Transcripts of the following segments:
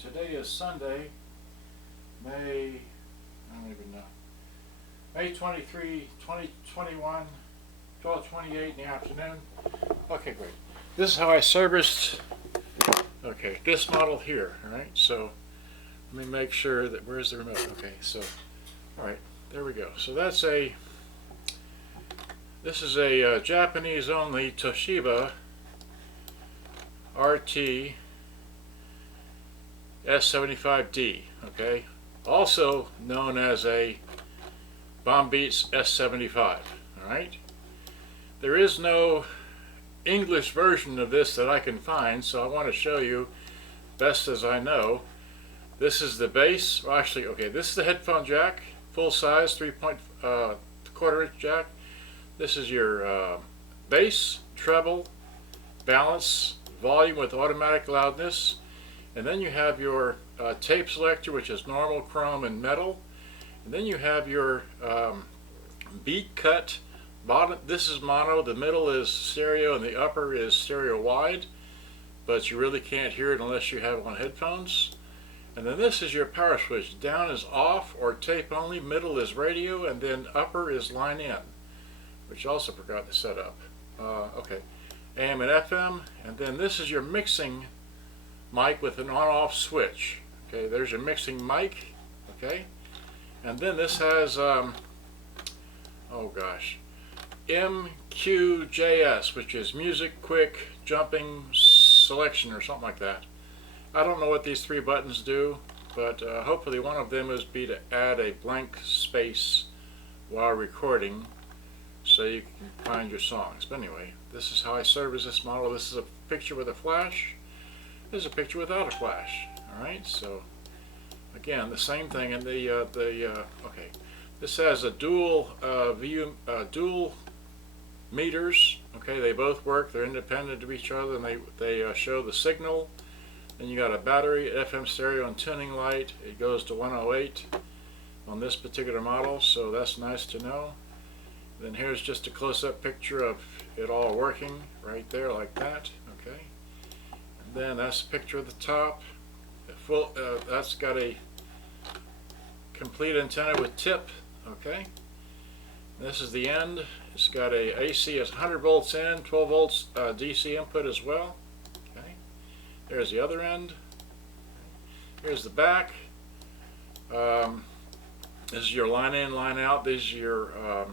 Today is Sunday, May, I don't even know, May 23, 2021, 12:28 in the afternoon. Okay, great. This is how I serviced, okay, this model here, all right? So let me make sure that, where's the remote? Okay, so, all right, there we go. So that's this is a Japanese only Toshiba RT-S75D, okay? Also known as a BomBeat's S75, all right? There is no English version of this that I can find, so I want to show you best as I know. This is the bass, well, actually, okay, this is the headphone jack, full size, 3.25-inch jack. This is your bass, treble, balance, volume with automatic loudness, and then you have your tape selector, which is normal, chrome, and metal, and then you have your beat cut. Bottom, this is mono, the middle is stereo, and the upper is stereo wide, but you really can't hear it unless you have it on headphones. And then this is your power switch. Down is off or tape only, middle is radio, and then upper is line in, which I also forgot to set up. Okay, AM and FM, and then this is your mixing mic with an on-off switch. Okay, there's your mixing mic. Okay, and then this has oh gosh, MQJS, which is music quick jumping selection or something like that. I don't know what these three buttons do, but hopefully one of them is to add a blank space while recording, so you can find your songs. But anyway, this is how I service this model. This is a picture with a flash. This is a picture without a flash. All right, so again, the same thing. And okay, this has a dual dual meters. Okay, they both work. They're independent of each other, and they show the signal. Then you got a battery, FM stereo, and tuning light. It goes to 108 on this particular model, so that's nice to know. Then here's just a close-up picture of it all working right there like that. Okay, and then that's a picture of the top. That's got a complete antenna with tip. Okay, and this is the end. It's got a AC, it's 100 volts in, 12 volts DC input as well. Okay, there's the other end. Here's the back. This is your line in, line out. These are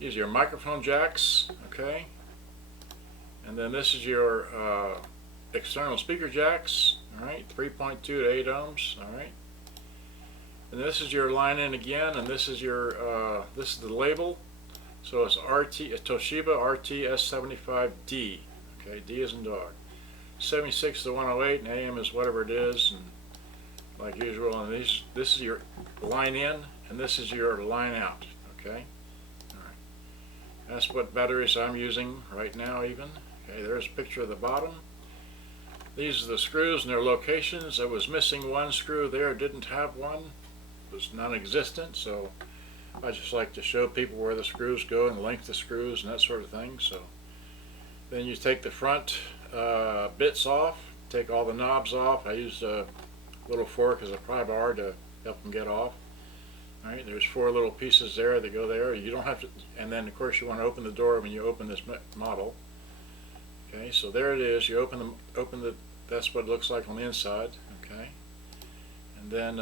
your microphone jacks, okay? And then this is your external speaker jacks, all right? 3.2 to 8 ohms, all right? And this is your line in again, and this is your this is the label. So it's Toshiba RT-S75D, okay? D as in dog. 76 to 108, and AM is whatever it is, and like usual. And this is your line in, and this is your line out, okay? That's what batteries I'm using right now even. Okay, there's a picture of the bottom. These are the screws and their locations. I was missing one screw there, didn't have one. It was non-existent, so I just like to show people where the screws go and the length of screws and that sort of thing. So then you take the front bits off, take all the knobs off. I used a little fork as a pry bar to help them get off. All right, there's 4 little pieces there that go there. You don't have to, and then of course you want to open the door when you open this model. Okay, so there it is. You open the. That's what it looks like on the inside. Okay, and then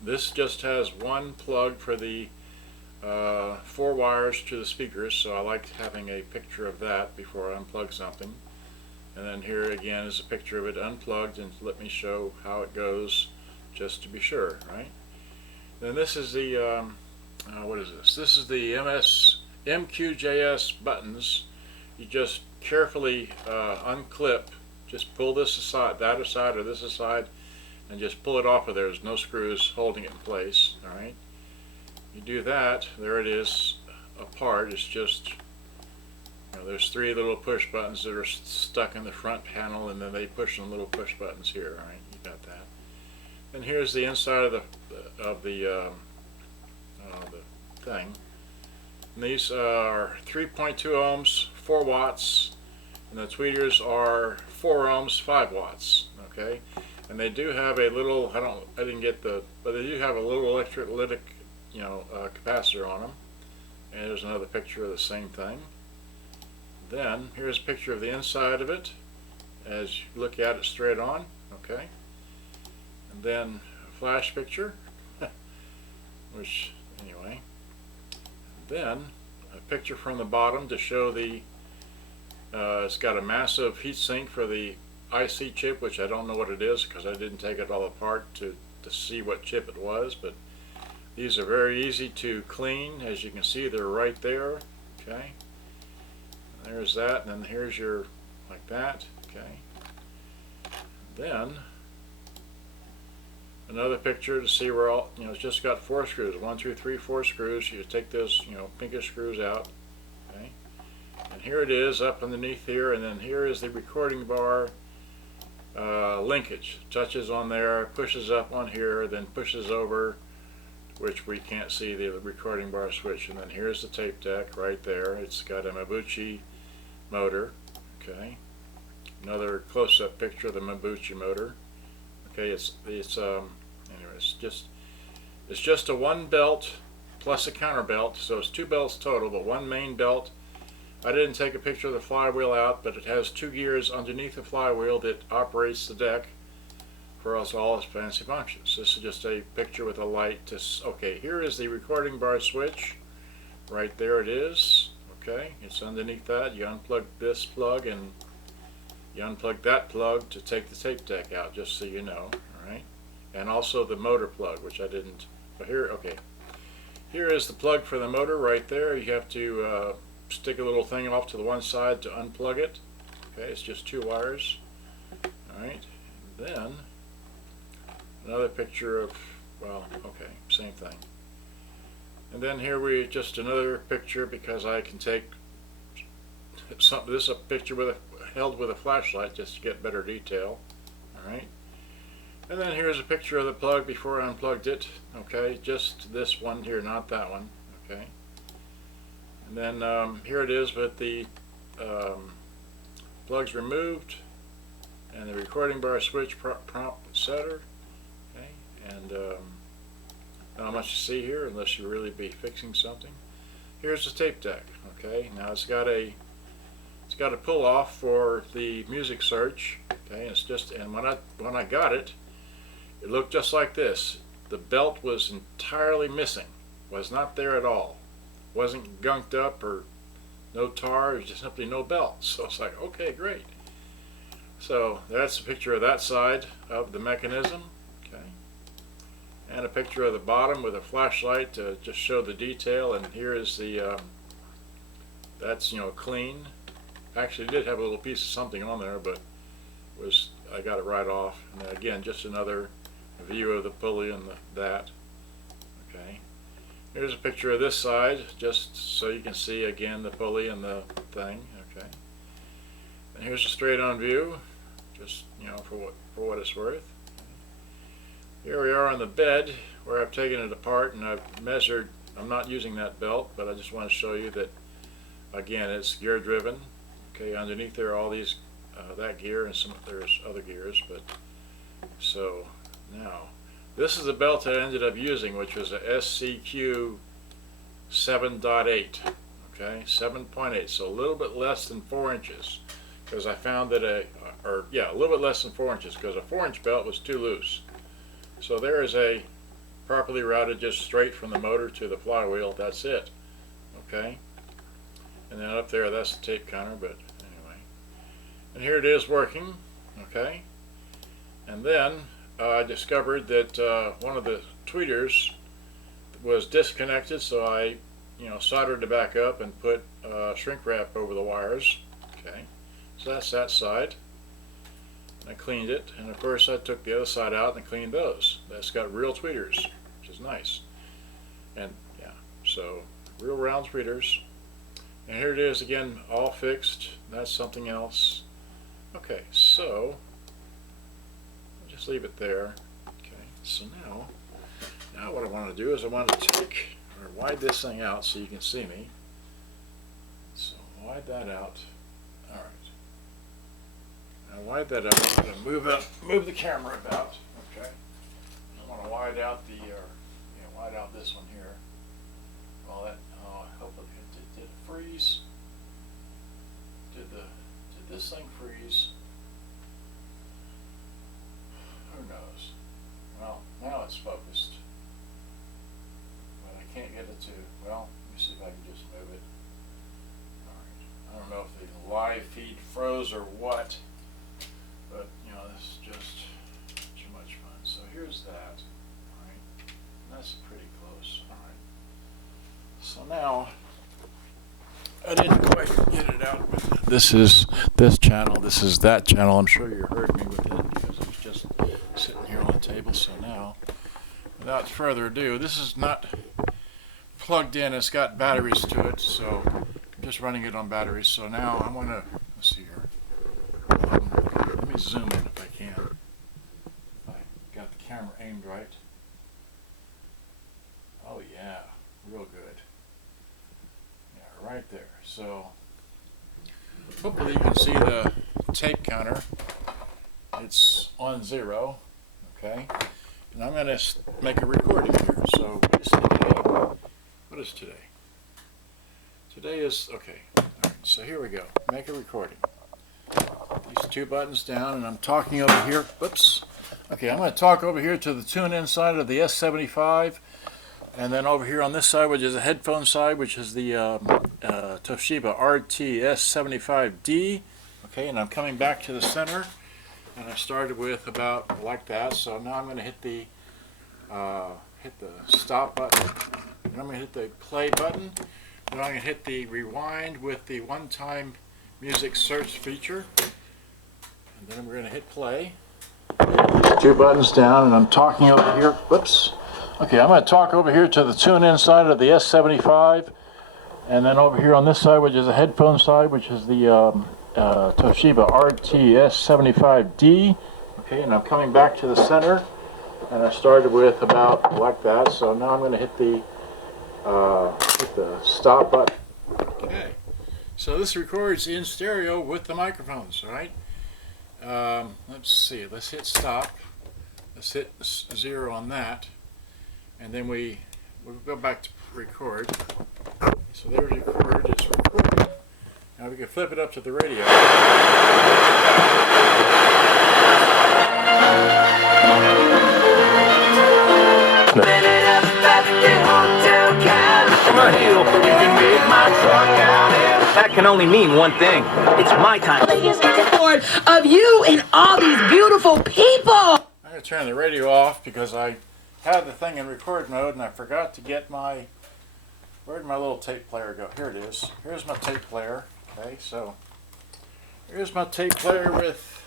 this just has one plug for the 4 wires to the speakers. So I like having a picture of that before I unplug something. And then here again is a picture of it unplugged, and let me show how it goes, just to be sure, right? Then this is the, what is this? This is the MQJS buttons. You just carefully unclip, just pull this aside, that aside or this aside, and just pull it off of there. There's no screws holding it in place, all right? You do that, there it is apart. It's just, there's 3 little push buttons that are stuck in the front panel, and then they push some little push buttons here, all right? You got that. And here's the inside of the thing. And these are 3.2 ohms, 4 watts, and the tweeters are 4 ohms, 5 watts. okay? And they do have a little, I didn't get the, but they do have a little electrolytic, capacitor on them. And there's another picture of the same thing. Then here's a picture of the inside of it as you look at it straight on, okay? And then a flash picture, which, anyway. Then a picture from the bottom to show the, it's got a massive heat sink for the IC chip, which I don't know what it is because I didn't take it all apart to see what chip it was, but these are very easy to clean. As you can see, they're right there, okay? And there's that, and then here's your, like that, okay? Then another picture to see where all, it's just got 4 screws, 1, 2, 3, 4 screws. You take those, pinkish screws out, okay? And here it is up underneath here, and then here is the recording bar linkage. Touches on there, pushes up on here, then pushes over, which we can't see the recording bar switch. And then here's the tape deck right there. It's got a Mabuchi motor, okay? Another close-up picture of the Mabuchi motor. Okay, anyway, it's just a 1 belt plus a counter belt, so it's 2 belts total, but 1 main belt. I didn't take a picture of the flywheel out, but it has 2 gears underneath the flywheel that operates the deck for all its fancy functions. This is just a picture with a light to, okay, here is the recording bar switch. Right there it is, okay? It's underneath that. You unplug this plug and you unplug that plug to take the tape deck out, just so you know, alright? And also the motor plug, which I didn't, but here, okay. Here is the plug for the motor right there. You have to stick a little thing off to the one side to unplug it. Okay, it's just 2 wires. Alright, and then another picture of, well, okay, same thing. And then here we just another picture because I can take something. This is a picture held with a flashlight just to get better detail. Alright. And then here's a picture of the plug before I unplugged it. Okay, just this one here, not that one. Okay. And then here it is with the plugs removed and the recording bar switch prompt setter. Okay, and not much to see here unless you really be fixing something. Here's the tape deck. Okay, now it's got a pull off for the music search. Okay, it's just, and when I got it, it looked just like this. The belt was entirely missing. Was not there at all. Wasn't gunked up or no tar. It was just simply no belt. So it's like, okay, great. So that's a picture of that side of the mechanism. Okay, and a picture of the bottom with a flashlight to just show the detail. And here is the that's clean. Actually, it did have a little piece of something on there, but I got it right off. And then again, just another view of the pulley and that. Okay. Here's a picture of this side, just so you can see again the pulley and the thing. Okay. And here's a straight-on view, just for what it's worth. Here we are on the bed where I've taken it apart and I've measured. I'm not using that belt, but I just want to show you that again it's gear driven. Okay, underneath there are all these that gear and there's other gears, but so now this is the belt I ended up using, which was a SCQ 7.8. Okay, 7.8, so a little bit less than 4 inches, because I found that a little bit less than 4 inches, because a 4-inch belt was too loose. So there is a properly routed, just straight from the motor to the flywheel. That's it. Okay, and then up there, that's the tape counter. But anyway, and here it is working. Okay, and then I discovered that one of the tweeters was disconnected, so I soldered it back up and put shrink wrap over the wires. Okay, so that's that side. I cleaned it, and of course I took the other side out and cleaned those. That's got real tweeters, which is nice. And yeah, so real round tweeters. And here it is again, all fixed. That's something else. Okay, so just leave it there. Okay, so now what I want to do is I want to take or wide this thing out so you can see me. So wide that out. All right. I wide that out. I'm going to move the camera about. Okay. I want to wide out the, wide out this one here. Well, that hopefully did it freeze? Did this thing freeze? Who knows? Well, now it's focused, but I can't get it to. Well, let me see if I can just move it. All right. I don't know if the live feed froze or what, but this is just too much fun. So here's that. All right, and that's pretty close. All right. So now I didn't quite get it out. But this is this channel. This is that channel. I'm sure you heard me with it because it was just sitting here on the table. So now, without further ado, this is not plugged in. It's got batteries to it, so I'm just running it on batteries. So now I want to, let's see here. Let me zoom in if I can. If I got the camera aimed right. Oh yeah, real good. Yeah, right there. So hopefully you can see the tape counter. It's on 0. Okay, and I'm going to make a recording here. So what is today? What is today? Today is, okay, all right, so here we go. Make a recording. These 2 buttons down, and I'm talking over here. Whoops. Okay, I'm going to talk over here to the tune-in side of the S75, and then over here on this side, which is the headphone side, which is the Toshiba RT-S75D. Okay, and I'm coming back to the center. And I started with about like that, so now I'm going to hit the stop button, and I'm going to hit the play button, and I'm going to hit the rewind with the one-time music search feature, and then we're going to hit play. 2 buttons down, and I'm talking over here. Whoops. Okay, I'm going to talk over here to the tune-in side of the S75, and then over here on this side, which is the headphone side, which is the Toshiba RT-S75D. Okay, and I'm coming back to the center, and I started with about like that. So now I'm going to hit the stop button. Okay, so this records in stereo with the microphones. All right. Let's see. Let's hit stop. Let's hit 0 on that, and then we'll go back to record. So there's record. It's recording. Now we can flip it up to the radio. That can only mean one thing. It's my time. Of you and all these beautiful people. I'm going to turn the radio off because I had the thing in record mode and I forgot to get my, where did my little tape player go? Here it is. Here's my tape player. Okay, so here's my tape player with,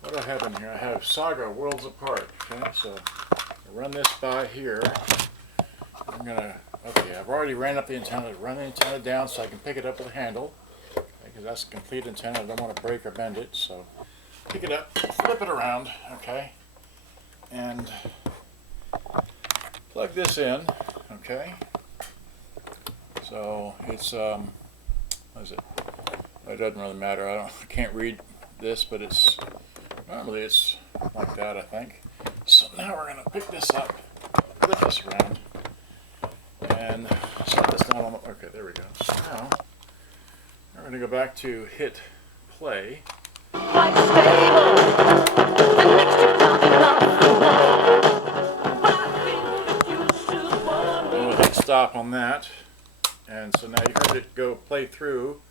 what do I have in here? I have Saga Worlds Apart. Okay, so I run this by here. I'm gonna, okay, I've already ran up the antenna. Run the antenna down so I can pick it up with a handle, because that's a complete antenna. I don't want to break or bend it, so pick it up, flip it around, okay, and plug this in, okay. So it's what is it? It doesn't really matter. I can't read this, but it's normally it's like that, I think. So now we're gonna pick this up, flip this around, and set this down on the, okay, there we go. So now we're gonna go back to hit play. And we'll hit stop on that. And so now you heard it go play through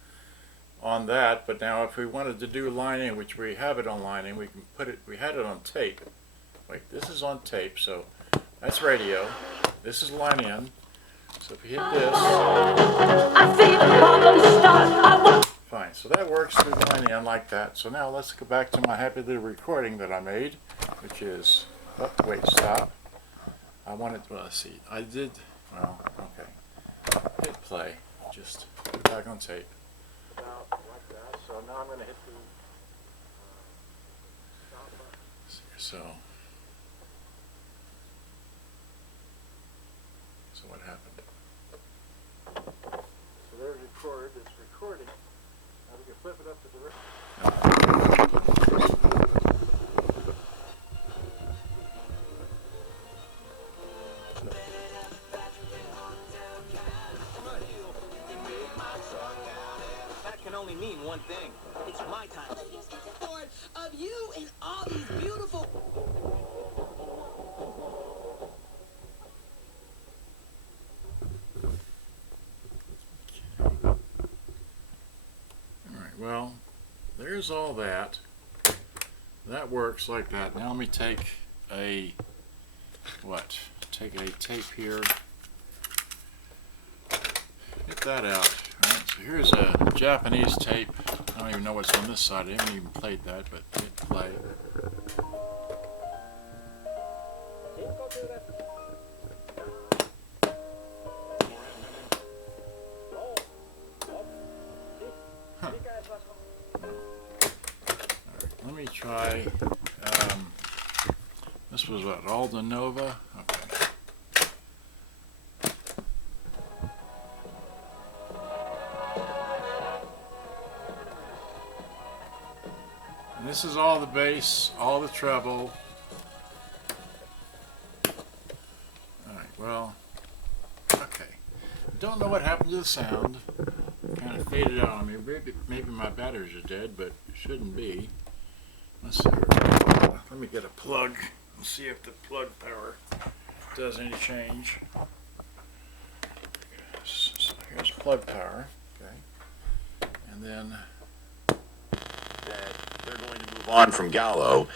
on that, but now if we wanted to do line in, which we have it on line in, we can put it, we had it on tape. Wait, this is on tape, so that's radio. This is line in. So if you hit this, fine. So that works through line in like that. So now let's go back to my happy little recording that I made, which is, oh, wait, stop. I wanted, well, let's see. I did, well, okay. Hit play, just put it back on tape. Now, like that. So now I'm going to hit the stop button. So what happened? So there's record, it's recording. Now we can That can only mean one thing. It's my time. Of you and all these beautiful. Alright, well, there's all that. That works like that. Now let me take a, take a tape here. Get that out. Alright, so here's a Japanese tape. I don't even know what's on this side. I haven't even played that, but hit play. Huh. Alright, let me try, this was what, Alda Nova? Okay. And this is all the bass, all the treble. Alright, well, okay. Don't know what happened to the sound. Kind of faded out on me. Maybe my batteries are dead, but shouldn't be. Let's see. Let me get a plug and see if the plug power does any change. So here's plug power. Okay. And then that they're going to move on from Gallo,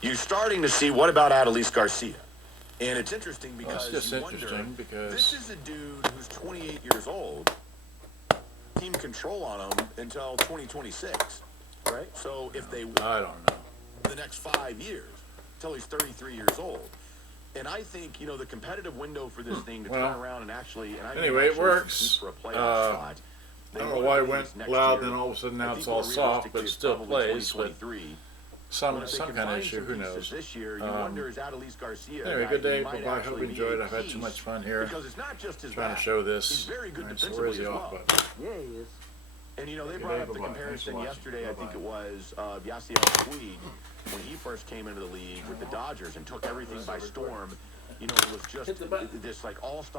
you're starting to see what about Adolis Garcia? And it's interesting because it's just you interesting wonder, because this is a dude who's 28 years old, team control on him until 2026, right? So if they I don't know. the next 5 years until he's 33 years old. And I think, you know, the competitive window for this thing to Well, turn around and actually, and I anyway, it actually works. compete for a playoff spot. I don't know why it went loud, then all of a sudden now it's all soft, but it still plays. But some kind of issue, who knows? This year, you wonder, is Adolis Garcia Anyway, good day, bye-bye. Hope you enjoyed. I've had too much fun here because it's not just his trying to back. show this. He's very good Right, so where is the defensively as off well. button? Yeah, he is. And you know, they Good brought day, up the bye-bye. comparison Thanks for yesterday, I watching. think it was, Yasiel Puig, when he first came into the league with the Dodgers and took everything by storm. You know, it was just this like all-star